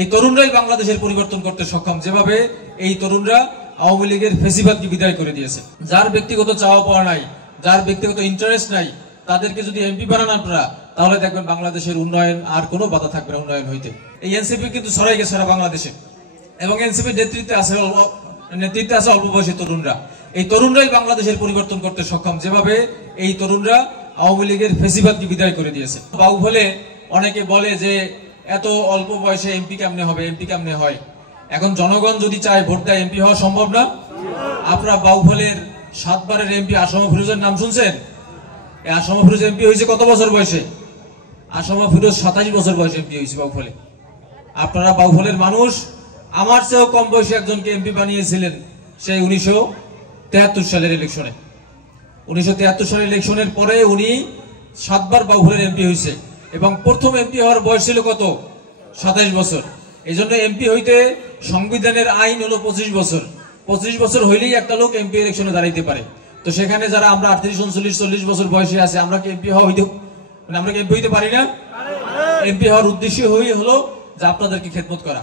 এই তরুণরাই বাংলাদেশের পরিবর্তন করতে সক্ষম, যেভাবে এই তরুণরা আওয়ামী লীগের ফেসিবাদকে বিদায় করে দিয়েছে। যার ব্যক্তিগত চাওয়া পাওয়া নাই, যার ব্যক্তিগত ইন্টারেস্ট নাই, তাদেরকে যদি এমপি বানান আপনারা, তাহলে দেখবেন বাংলাদেশের উন্নয়ন আর কোনো বাধা থাকবে না উন্নয়ন হইতে। এই এনসিপি কিন্তু ছড়াই গেছে সারা বাংলাদেশে, এবং এনসিপির নেতৃত্বে আছে অল্প বয়সী তরুণরা। এই তরুণরাই বাংলাদেশের পরিবর্তন করতে সক্ষম, যেভাবে এই তরুণরা আওয়ামী লীগের ফেসিবাদকে বিদায় করে দিয়েছে। বাহুবলে অনেকে বলে যে এত অল্প বয়সে এমপি কেমনে হবে, এমপি কেমনে হয়। এখন জনগণ যদি চায় ভোট দেয়, এমপি হওয়া সম্ভব না। আপনারা বাহুবলের 7 বারের এমপি আসামা ফিরোজের নাম শুনছেন? এই আসামা ফিরোজ এমপি হয়েছে কত বছর বয়সে? আসামা ফিরোজ 27 বছর বয়সে এমপি হয়েছে বাহুবলে। আপনারা বাহুবলের মানুষ আমার চেয়েও কম বয়সে একজনকে এমপি বানিয়েছিলেন সেই 1973 সালের ইলেকশনে। 1973 সালের ইলেকশনের পরে উনি 7 বার বাহুবলের এমপি হয়েছে, এবং প্রথম এমপি হওয়ার বয়স ছিল কত? 27 বছর। এই জন্য এমপি হইতে সংবিধানের আইন হলো 25 বছর। 25 বছর হইলেই একটা লোক এমপি ইলেকশনে দাঁড়াইতে পারে। তো সেখানে যারা আমরা 38, 39, 40 বছর বয়সে আছে, আমরা কি এমপি হওয়া আমরা কি এমপি হইতে পারি না? এমপি হওয়ার উদ্দেশ্য হলো যে আপনাদেরকে খেদমত করা।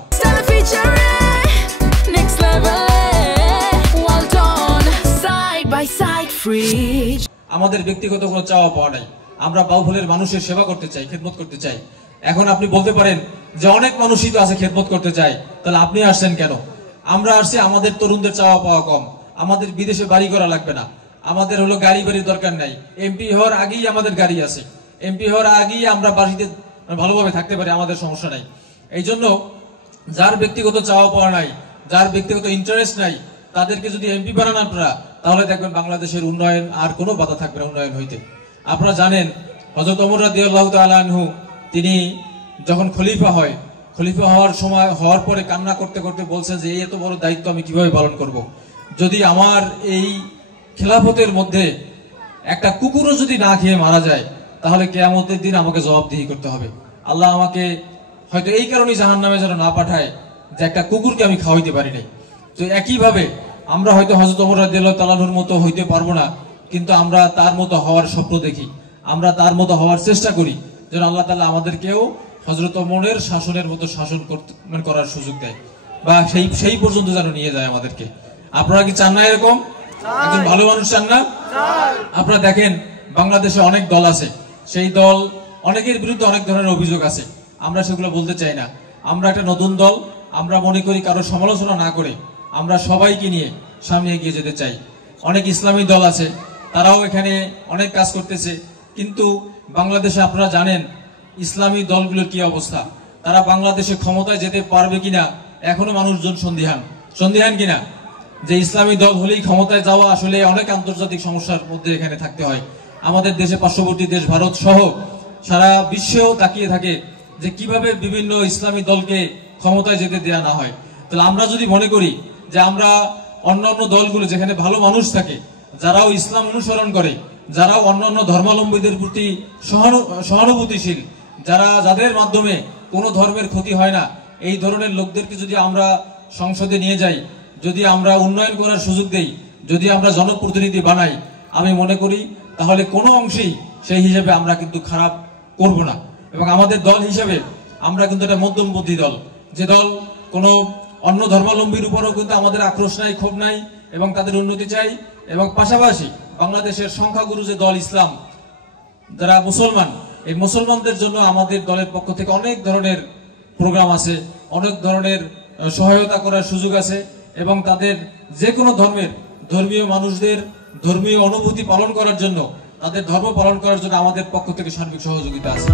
আমাদের ব্যক্তিগত কোনো চাওয়া পাওয়া নাই, আমরা বাহুবলের মানুষের সেবা করতে চাই, খেদমত করতে চাই। এখন আপনি বলতে পারেন যে অনেক মানুষই তো আছে খেদমত করতে চায়, তাহলে আপনি আসছেন কেন? আমরা আসছি, আমাদের তরুণদের চাওয়া পাওয়া কম, আমাদের বিদেশে বাড়ি করা লাগবে না, আমাদের হলো গাড়ি বাড়ির দরকার নাই। এমপি হওয়ার আগেই আমাদের গাড়ি আছে, এমপি হওয়ার আগেই আমরা বাড়িতে ভালোভাবে থাকতে পারি, আমাদের সমস্যা নাই। এই জন্য যার ব্যক্তিগত চাওয়া পাওয়া নাই, যার ব্যক্তিগত ইন্টারেস্ট নাই, তাদেরকে যদি এমপি বানান আপনারা, তাহলে দেখবেন বাংলাদেশের উন্নয়ন আর কোনো বাধা থাকবে না উন্নয়ন হইতে। আপনারা জানেন হযরত ওমর রাদিয়াল্লাহু তাআলা আনহু তিনি যখন খলিফা হয়, খলিফা হওয়ার পরে কান্না করতে করতে বলছেন যে এত বড় দায়িত্ব আমি কিভাবে পালন করব। যদি আমার এই খেলাফতের মধ্যে একটা কুকুরও যদি না খেয়ে মারা যায়, তাহলে কিয়ামতের দিন আমাকে জবাবদিহি করতে হবে। আল্লাহ আমাকে হয়তো এই কারণেই জাহান্নামে যেন না পাঠায় যে একটা কুকুরকে আমি খাওয়াইতে পারি নাই। তো একইভাবে আমরা হয়তো হযরত ওমর রাদিয়াল্লাহু তাআলা আনহুর মতো হইতে পারবো না, কিন্তু আমরা তার মতো হওয়ার স্বপ্ন দেখি, আমরা তার মতো হওয়ার চেষ্টা করি, যেন আল্লাহ তাআলা আমাদেরকেও হযরত ওমরের শাসনের মতো শাসন করার সুযোগ দেয়, বা সেই পর্যন্ত যেন নিয়ে যায় আমাদেরকে। আপনারা কি চান না এরকম একজন ভালো মানুষ চান না? আপনারা দেখেন বাংলাদেশে অনেক দল আছে, সেই দল অনেকের বিরুদ্ধে অনেক ধরনের অভিযোগ আছে, আমরা সেগুলো বলতে চাই না। আমরা একটা নতুন দল, আমরা মনে করি কারো সমালোচনা না করে আমরা সবাইকে নিয়ে সামনে এগিয়ে যেতে চাই। অনেক ইসলামী দল আছে, তারাও এখানে অনেক কাজ করতেছে, কিন্তু বাংলাদেশে আপনারা জানেন ইসলামী দলগুলোর কি অবস্থা, তারা বাংলাদেশে ক্ষমতায় যেতে পারবে কিনা এখনো মানুষজন সন্দিহান কিনা, যে ইসলামী দল হলেই ক্ষমতায় যাওয়া আসলে অনেক আন্তর্জাতিক সমস্যার মধ্যে এখানে থাকতে হয়। আমাদের দেশে পার্শ্ববর্তী দেশ ভারত সহ সারা বিশ্বেও তাকিয়ে থাকে যে কিভাবে বিভিন্ন ইসলামী দলকে ক্ষমতায় যেতে দেয়া না হয়। তাহলে আমরা যদি মনে করি যে আমরা অন্যান্য দলগুলো যেখানে ভালো মানুষ থাকে, যারাও ইসলাম অনুসরণ করে, যারাও অন্যান্য ধর্মাবলম্বীদের প্রতি সহানুভূতিশীল, যাদের মাধ্যমে কোনো ধর্মের ক্ষতি হয় না, এই ধরনের লোকদেরকে যদি আমরা সংসদে নিয়ে যাই, যদি আমরা উন্নয়ন করার সুযোগ দেই, যদি আমরা জনপ্রতিনিধি বানাই, আমি মনে করি তাহলে কোনো অংশেই সেই হিসেবে আমরা কিন্তু খারাপ করব না। এবং আমাদের দল হিসেবে আমরা কিন্তু একটা মধ্যমপন্থী দল, যে দল কোনো অন্য ধর্মাবলম্বীর উপরও কিন্তু আমাদের আক্রোশ নাই, ক্ষোভ নাই, এবং তাদের উন্নতি চাই। এবং পাশাপাশি বাংলাদেশের সংখ্যাগুরু যে দল ইসলাম, যারা মুসলমান, এই মুসলমানদের জন্য আমাদের দলের পক্ষ থেকে অনেক ধরনের প্রোগ্রাম আছে, অনেক ধরনের সহায়তা করার সুযোগ আছে, এবং তাদের যে কোনো ধর্মীয় মানুষদের ধর্মীয় অনুভূতি পালন করার জন্য, তাদের ধর্ম পালন করার জন্য আমাদের পক্ষ থেকে সার্বিক সহযোগিতা আছে।